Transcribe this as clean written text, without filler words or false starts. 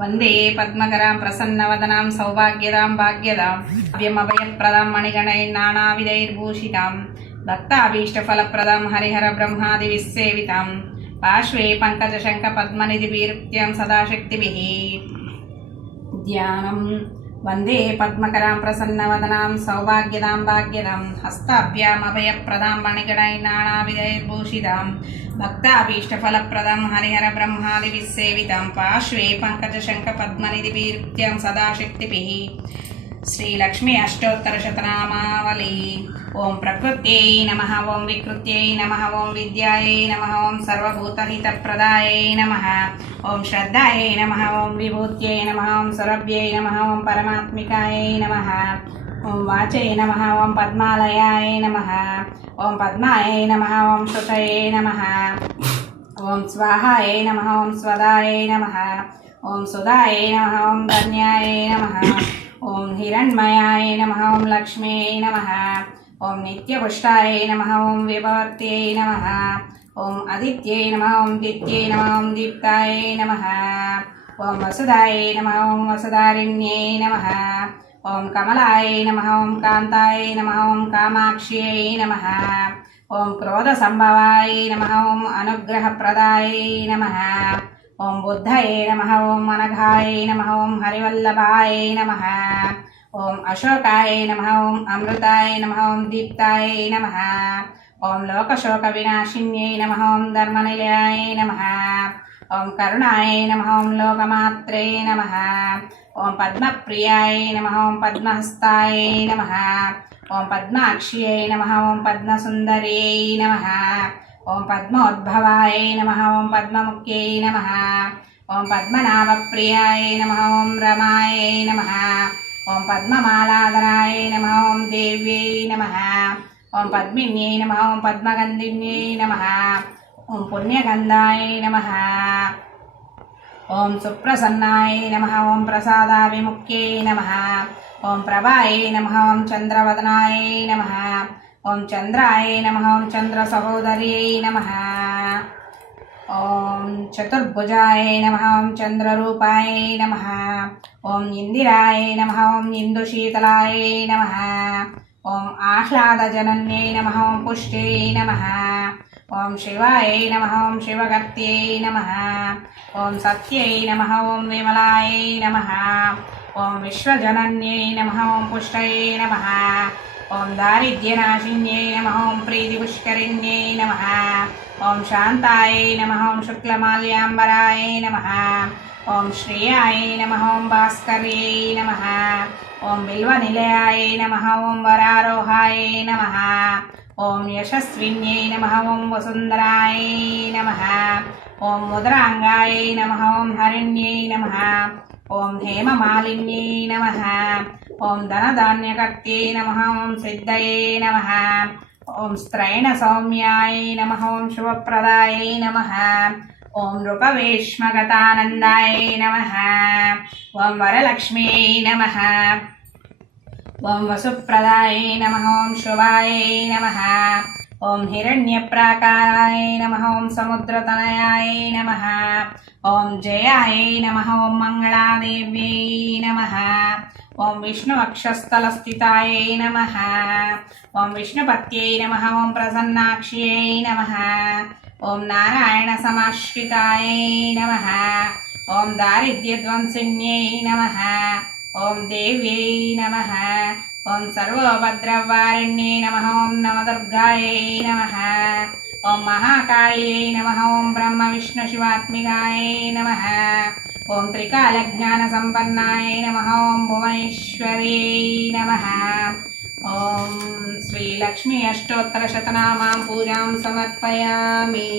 వందే పద్మకరాం ప్రసన్నవదనాం సౌభాగ్యదాం భాగ్యదాం అభ్యమభయప్రదాం మణిగణైర్నానావిధైర్భూషితాం భక్తాభీష్టఫలప్రదాం హరిహర బ్రహ్మాది విసేవితాం పార్శ్వే పంకజశంఖ పద్మనిధిభిర్త్యం సదాశక్తిభిః ధ్యానం. వందే పద్మకరాం ప్రసన్నవదనాం సౌభాగ్యదాం భాగ్యదాం హస్తాభ్యామభయప్రదాం మణిగణైర్నానావిధైర్భూషితాం భక్తాభీష్టఫలప్రదం హరిహర బ్రహ్మాది విసేవితం పార్శ్వే పంకజశంఖ పద్మనిధిభిర్త్యం సదాశక్తిభిః. శ్రీలక్ష్మీ అష్టోత్తర శతనామావళి. ఓం ప్రకృత్యై నమః, ఓం వికృత్యై నమః, ఓం విద్యాయై నమః, ఓం సర్వభూతహితప్రదాయై నమః, ఓం శ్రద్ధాయై నమః, ఓం విభూత్యై నమః, ఓం సురభ్యై నమః, ఓం పరమాత్మికాయై నమః, ఓం వాచై నమః, ఓం పద్మాలయాయ నమః, ఓం పద్మాయై నమః, ఓం శుచయే నమః, ఓం స్వాహాయై నమః, ఓం స్వదాయై నమః, ఓం సుధాయై నమః, ఓం ధన్యాయై నమః, ఓం హిరణ్మయాయ నమః, ఓం లక్ష్మ్యై నమః, ఓం నిత్యపుష్టాయై నమః, ఓం విభవర్త్యై నమః, ఓం ఆదిత్యై నమః, ఓం దిత్యై నమః, ఓం దీప్తాయై నమః, ఓం వసుధాయై నమః, ఓం వసుధారిణ్యై నమః, ఓం కమలాయై నమః, ఓం కాంతాయై నమః, ఓం కామాక్ష్యై నమః, ఓం క్రోధ సంభవాయై నమః, ఓం అనుగ్రహప్రదాయై నమః, ఓం బుద్ధయే నమః, ఓం అనఘాయై నమః, ఓం హరివల్లభాయై నమః, ఓం అశోకాయై నమః, ఓం అమృతాయై నమః, ఓం దీప్తాయై నమః, ఓం లోకశోక వినాశిన్యై నమః, ఓం ధర్మనిలయాయ నమః, ఓం కరుణాయై నమః, ఓం లోకమాత్రే నమః, ఓం పద్మప్రియాయ నమః, ఓం పద్మహస్తాయై నమః, ఓం పద్మాక్ష్యై నమః, ఓం పద్మసుందర్యై నమః, ఓం పద్మోద్భవాయ నమః, ఓం పద్మముఖ్యై నమః, ఓం పద్మనాభప్రియాయ నమః, ఓం రమాయ నమః, ఓం పద్మమాలాధరాయ నమః, ఓం దేవ్యై నమః, ఓం పద్మిన్యై నమః, ఓం పద్మగంధిన్యై నమః, ఓం పుణ్యగంధాయ నమః, ఓం సుప్రసన్నాయ నమః, ఓం ప్రసాదావిముఖ్యై నమః, ఓం ప్రభాయ నమః, ఓం చంద్రవదనాయ నమః, ఓం చంద్రాయ నమః, ఓం చంద్ర సహోదర్యై నమః, ఓం చతుర్భుజాయ నమః, ఓం చంద్రరూపాయ నమః, ఓం ఇందిరాయ నమః, ఓం ఇందుశీతలాయ నమః, ఓం ఆహ్లాదజనన్యై నమః, ఓం పుష్ట్యై నమః, ఓం శివాయ నమః, ఓం శివగత్యై నమః, ఓం సత్యై నమః, ఓం విమలాయ నమః, ఓం విశ్వజనన్యై నమః, ఓం పుష్టయే నమః, ఓం దారిద్ర్యనాశిన్యై నమః, ఓం ప్రీతిపుష్కరిణ్యై నమః, ఓం శాంతాయ నమః, ఓం శుక్లమాల్యాంబరాయ నమః, ఓం శ్రేయాయ నమః, ఓం భాస్కర్యై నమః, ఓం బిల్వనిలయాయ నమః, ఓం వరారోహాయ నమః, ఓం యశస్విన్యై నమః, ఓం వసుంధరాయ నమః, ఓం ముద్రాంగాయ నమః, ఓం హరిణ్యై నమః, ఓం హేమమాలిన్యై నమః, ఓం ధనధాన్యకర్త్యై నమః, ఓం సిద్ధయే నమః, ఓం స్త్రైణ సౌమ్యాయ నమః, ఓం శుభప్రదాయై నమః, ఓం నృపవేష్మగతానందాయ నమః, ఓం వరలక్ష్మ్యై నమః, ఓం వసుప్రదాయ నమః, ఓం శుభాయ నమః, ఓం హిరణ్యప్రాకారాయ నమః, ఓం సముద్రతనయాయ నమః, ఓం జయాయ నమః, ఓం మంగళాదేవ్యై నమః, ఓం విష్ణువక్షస్థలస్థితాయ నమః, ఓం విష్ణుపత్యై నమః, ఓం ప్రసన్నాక్ష్యై నమః, ఓం నారాయణ సమాశ్రితాయ నమః, ఓం దారిద్ర్యధ్వంసిన్యై నమః, ఓం దేవ్యై నమః, ఓం సర్వోపద్రవారిణ్యై నమః, ఓం నవదుర్గాయై నమః, ఓం మహాకాళ్యై నమః, ఓం బ్రహ్మ విష్ణు శివాత్మికాయ నమః, ఓం త్రికాలజ్ఞానసంపన్నాయ నమః, ఓం భువనేశ్వర్యై నమః. ఓం శ్రీలక్ష్మీ అష్టోత్తర శతనామాం పూజాం సమర్పయామి.